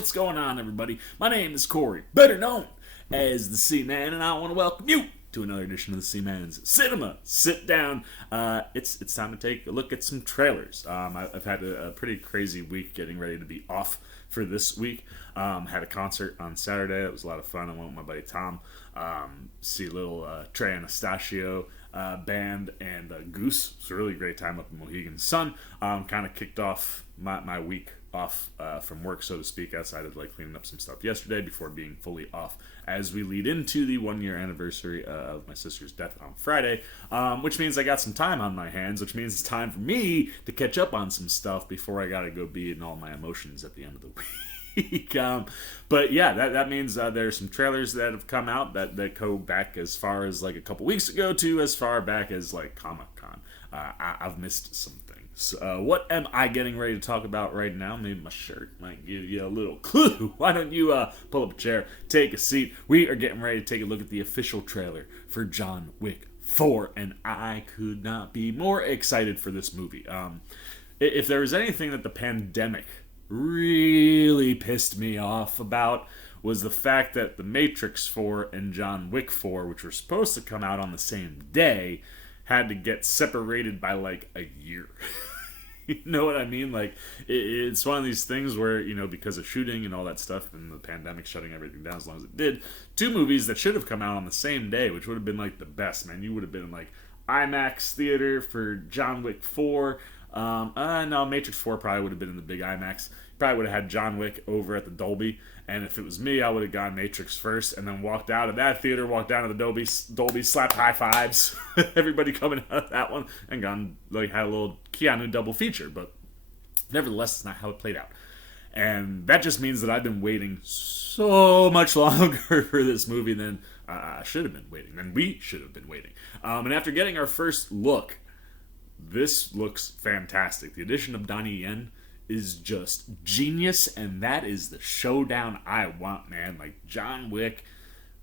What's going on, everybody? My name is Corey, better known as the C-Man, and I want to welcome you to another edition of the C-Man's Cinema Sit Down. It's time to take a look at some trailers. I've had a pretty crazy week getting ready to be off for this week. Had a concert on Saturday. It was a lot of fun. I went with my buddy Tom. See little Trey Anastasio band and Goose. It was a really great time up in Mohegan Sun. Kind of kicked off my week off from work, so to speak, outside of like cleaning up some stuff yesterday before being fully off as we lead into the 1 year anniversary of my sister's death on Friday, which means I got some time on my hands, which means it's time for me to catch up on some stuff before I gotta go be in all my emotions at the end of the week. But yeah, that means there's some trailers that have come out that go back as far as like a couple weeks ago to as far back as like Comic-Con. I've missed some things. What am I getting ready to talk about right now? Maybe my shirt might give you a little clue. Why don't you pull up a chair, take a seat. We are getting ready to take a look at the official trailer for John Wick 4, and I could not be more excited for this movie. If there was anything that the pandemic really pissed me off about, was the fact that The Matrix 4 and John Wick 4, which were supposed to come out on the same day, had to get separated by like a year. You know what I mean? Like, it's one of these things where, you know, because of shooting and all that stuff and the pandemic shutting everything down as long as it did, two movies that should have come out on the same day, which would have been like the best, man. You would have been in like IMAX theater for John Wick 4. No, Matrix 4 probably would have been in the big IMAX. Probably would have had John Wick over at the Dolby. And if it was me, I would have gone Matrix first and then walked out of that theater, walked down to the Dolby, slapped high fives, everybody coming out of that one, and gone, like, had a little Keanu double feature. But nevertheless, it's not how it played out. And that just means that I've been waiting so much longer for this movie than I should have been waiting, than we should have been waiting. And after getting our first look, this looks fantastic. The addition of Donnie Yen is just genius, and that is the showdown I want, man. Like, John Wick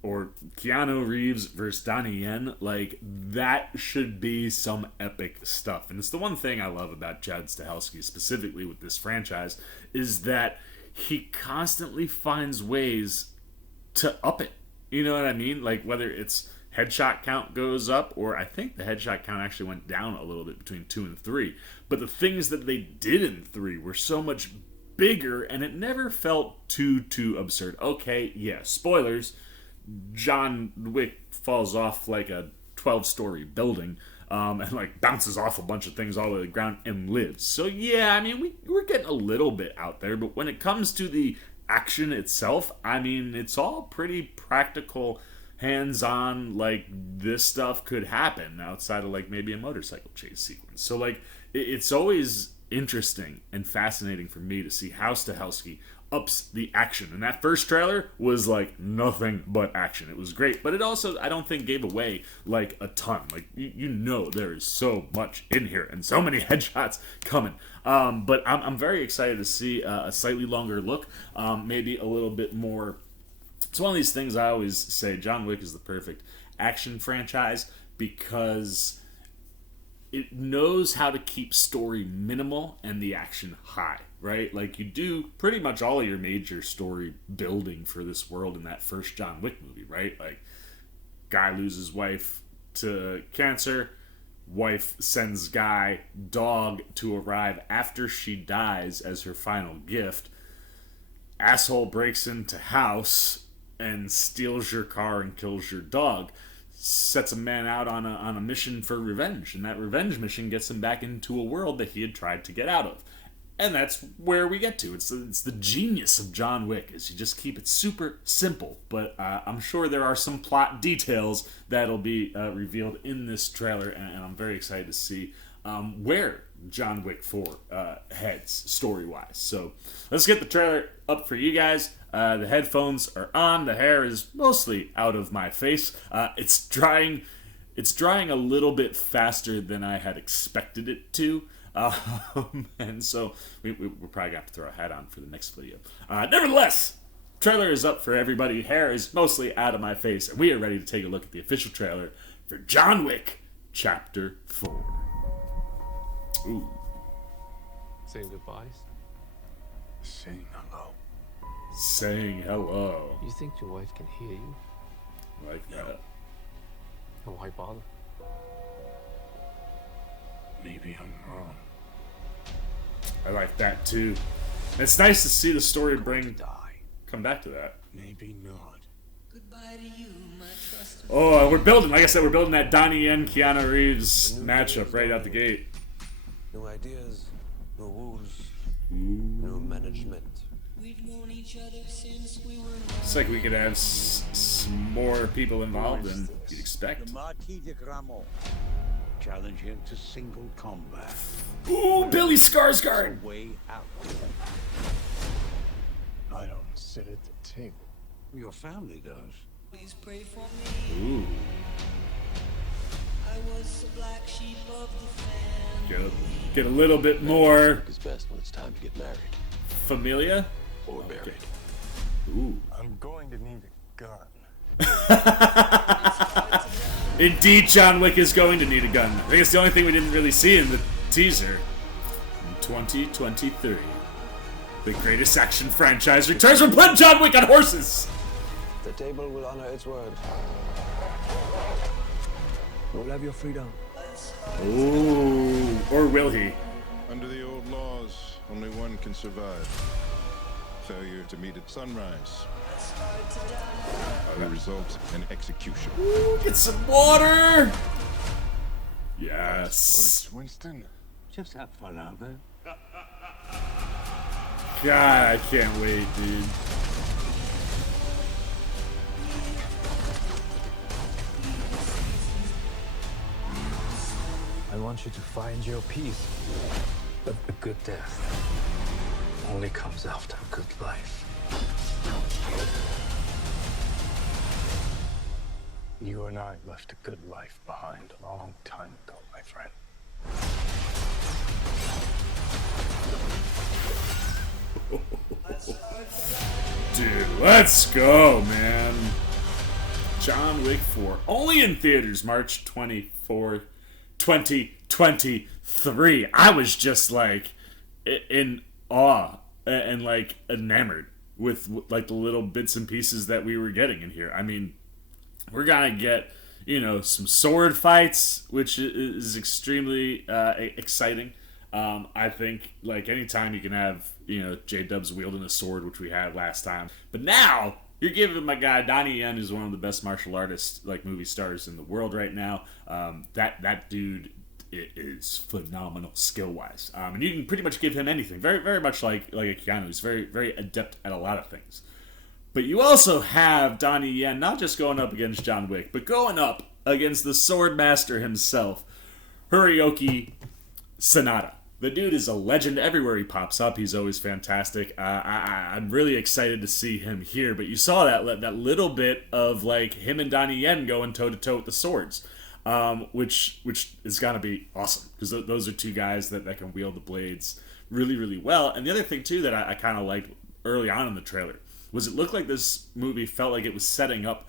or Keanu Reeves versus Donnie Yen, like, that should be some epic stuff. And it's the one thing I love about Chad Stahelski, specifically with this franchise, is that he constantly finds ways to up it. You know what I mean? Like, whether it's headshot count goes up, or I think the headshot count actually went down a little bit between 2 and 3. But the things that they did in 3 were so much bigger, and it never felt too absurd. Okay, yeah, spoilers. John Wick falls off like a 12-story building, and like bounces off a bunch of things all the way to the ground and lives. So yeah, I mean, we're getting a little bit out there, but when it comes to the action itself, I mean, it's all pretty practical, hands-on. Like, this stuff could happen outside of like maybe a motorcycle chase sequence. So like, it's always interesting and fascinating for me to see how Stahelski ups the action. And that first trailer was like nothing but action. It was great, but it also, I don't think, gave away like a ton. Like, you know, there is so much in here and so many headshots coming. But I'm very excited to see a slightly longer look, maybe a little bit more. It's one of these things I always say, John Wick is the perfect action franchise because it knows how to keep story minimal and the action high, right? Like, you do pretty much all of your major story building for this world in that first John Wick movie, right? Like, guy loses wife to cancer, wife sends guy dog to arrive after she dies as her final gift, asshole breaks into house and steals your car and kills your dog, sets a man out on a mission for revenge, and that revenge mission gets him back into a world that he had tried to get out of. And that's where we get to. It's the genius of John Wick, is you just keep it super simple. But I'm sure there are some plot details that'll be revealed in this trailer, and I'm very excited to see where John Wick 4 heads story-wise. So let's get the trailer up for you guys. The headphones are on. The hair is mostly out of my face. It's drying a little bit faster than I had expected it to. And so we're probably going to have to throw a hat on for the next video. Nevertheless, trailer is up for everybody. Hair is mostly out of my face. And we are ready to take a look at the official trailer for John Wick Chapter 4. Ooh. Saying goodbyes? Saying hello. saying hello. You think your wife can hear you? Like that. Then why bother? Maybe I'm wrong. I like that too. It's nice to see the story come back to that. Maybe not. Goodbye to you, my trusted. Oh, we're building, like I said, we're building that Donnie Yen, Keanu Reeves matchup right out the gate. No ideas, no rules, no management. We've known each other since we were It's like we could have some more people involved than you'd expect. The Marquis de Gramont. Challenge him to single combat. Ooh, Billy Skarsgård! Way out. I don't sit at the table. Your family does. Please pray for me. Ooh, I was the black sheep of the family. get a little bit more It's best when it's time to get married. familia. Or married. Ooh. I'm going to need a gun. Indeed, John Wick is going to need a gun. I think it's the only thing we didn't really see in the teaser. In 2023, the greatest action franchise returns. We're putting John Wick on horses! The table will honor its word. You'll have your freedom. Ooh, or will he? Under the old laws, only one can survive. Failure to meet at sunrise. The result, an execution. Ooh, get some water! Yes. Words, Winston? Just have fun out there. God, I can't wait, dude. I want you to find your peace. But a good death only comes after a good life. You and I left a good life behind a long time ago, my friend. Dude, let's go, man. John Wick 4. Only in theaters, March 24th, 2023. I was just like in awe and like enamored with like the little bits and pieces that we were getting in here. I mean, we're gonna get, you know, some sword fights, which is extremely exciting. I think like anytime you can have, you know, J-Dubs wielding a sword, which we had last time, but now you're giving my guy Donnie Yen, who's one of the best martial artists, like movie stars in the world right now. That dude is phenomenal skill wise, and you can pretty much give him anything. Very very much like a Keanu. He's very very adept at a lot of things. But you also have Donnie Yen not just going up against John Wick, but going up against the sword master himself, Hiroyuki Sanada. The dude is a legend everywhere he pops up. He's always fantastic. I'm really excited to see him here. But you saw that little bit of like him and Donnie Yen going toe to toe with the swords, which is gonna be awesome because those are two guys that can wield the blades really really well. And the other thing too that I kind of liked early on in the trailer was it looked like this movie felt like it was setting up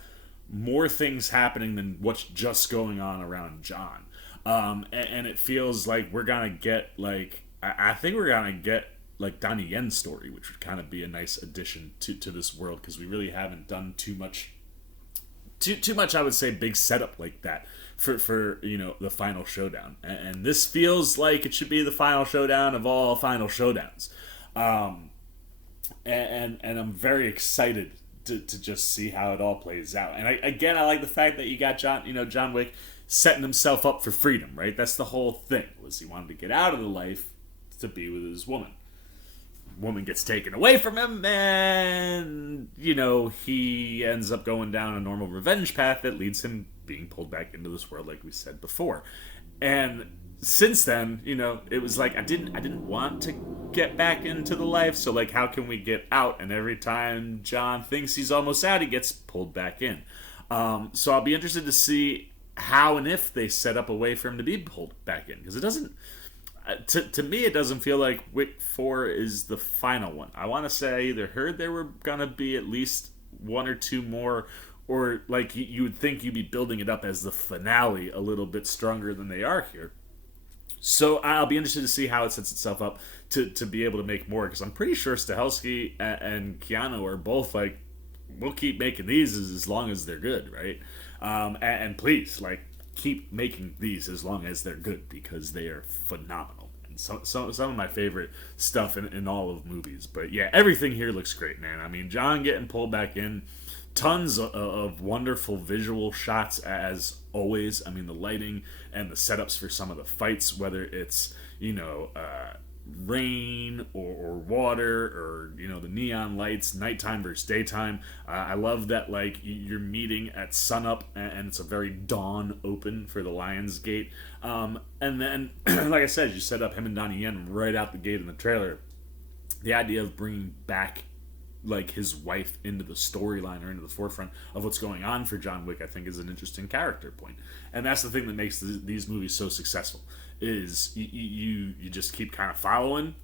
more things happening than what's just going on around John. And it feels like we're gonna get like I think we're gonna get like Donnie Yen's story, which would kind of be a nice addition to this world because we really haven't done too much I would say big setup like that for you know the final showdown, and this feels like it should be the final showdown of all final showdowns, and I'm very excited to just see how it all plays out. And I like the fact that you got John Wick setting himself up for freedom, right? That's the whole thing, was he wanted to get out of the life to be with his woman. Woman gets taken away from him, and, you know, he ends up going down a normal revenge path that leads him being pulled back into this world, like we said before. And since then, you know, it was like I didn't want to get back into the life, so like how can we get out? And every time John thinks he's almost out, he gets pulled back in. So I'll be interested to see how and if they set up a way for him to be pulled back in, because it doesn't to me it doesn't feel like Wick 4 is the final one. I want to say I either heard there were gonna be at least one or two more, or like you would think you'd be building it up as the finale a little bit stronger than they are here. So I'll be interested to see how it sets itself up to be able to make more, because I'm pretty sure Stahelski and Keanu are both like, we'll keep making these as long as they're good, right? And please, like, keep making these as long as they're good, because they are phenomenal. And some of my favorite stuff in all of movies. But yeah, everything here looks great, man. I mean, John getting pulled back in, tons of wonderful visual shots as always. I mean, the lighting and the setups for some of the fights, whether it's, rain or water, or the neon lights, nighttime versus daytime. I love that, like, you're meeting at sunup and it's a very dawn open for the Lions Gate. And then, like I said, you set up him and Donnie Yen right out the gate in the trailer. The idea of bringing back, like, his wife into the storyline or into the forefront of what's going on for John Wick, I think is an interesting character point. And that's the thing that makes these movies so successful, is you just keep kind of following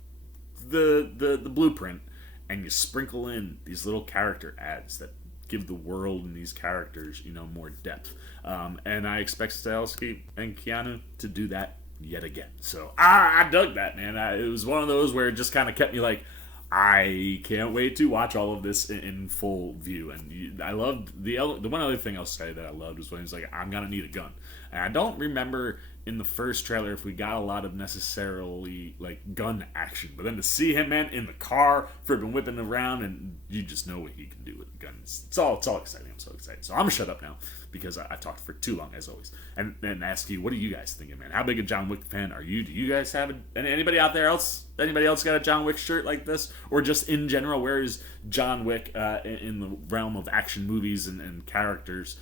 the blueprint, and you sprinkle in these little character ads that give the world and these characters, more depth. And I expect Stahelski and Keanu to do that yet again. So I dug that, man. It was one of those where it just kind of kept me like, I can't wait to watch all of this in full view. And I loved the one other thing I'll say that I loved was when he was like, I'm gonna need a gun. And I don't remember in the first trailer if we got a lot of necessarily like gun action, but then to see him, man, in the car, fripping whipping around, and you just know what he can do with guns. It's all exciting. I'm so excited. So I'm gonna shut up now, because I talked for too long as always, and ask you, what are you guys thinking, man? How big a John Wick fan are you? Do you guys have anybody out there else? Anybody else got a John Wick shirt like this, or just in general? Where is John Wick in the realm of action movies and characters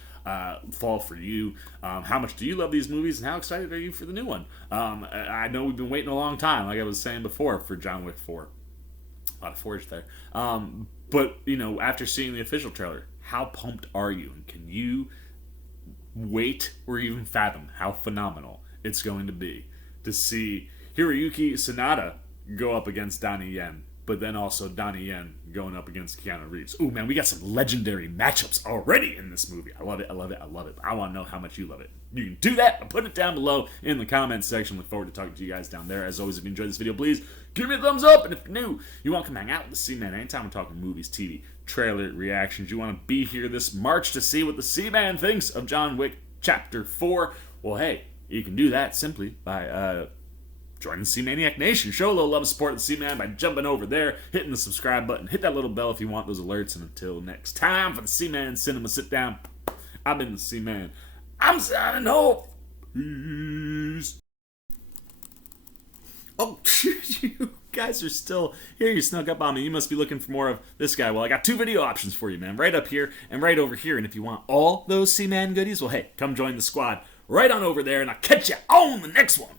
fall for you? How much do you love these movies, and how excited are you for the new one? I know we've been waiting a long time, like I was saying before, for John Wick 4. A lot of forge there. But after seeing the official trailer, how pumped are you? And can you wait or even fathom how phenomenal it's going to be to see Hiroyuki Sanada go up against Donnie Yen, but then also Donnie Yen going up against Keanu Reeves? Ooh, man, we got some legendary matchups already in this movie. I love it. I want to know how much you love it. You can do that. Put it down below in the comments section. Look forward to talking to you guys down there. As always, if you enjoyed this video, please give me a thumbs up. And if you're new, you want to come hang out with the C-Man anytime we're talking movies, TV, trailer reactions, you want to be here this March to see what the C-Man thinks of John Wick Chapter 4, well, hey, you can do that simply by joining the C-Maniac Nation. Show a little love and support to the C-Man by jumping over there, hitting the subscribe button, hit that little bell if you want those alerts. And until next time, for the C-Man Cinema Sit Down, I've been the C-Man. I'm signing off. Peace. Oh, you guys are still here. You snuck up on me. You must be looking for more of this guy. Well, I got two video options for you, man. Right up here and right over here. And if you want all those C-Man goodies, well, hey, come join the squad right on over there, and I'll catch you on the next one.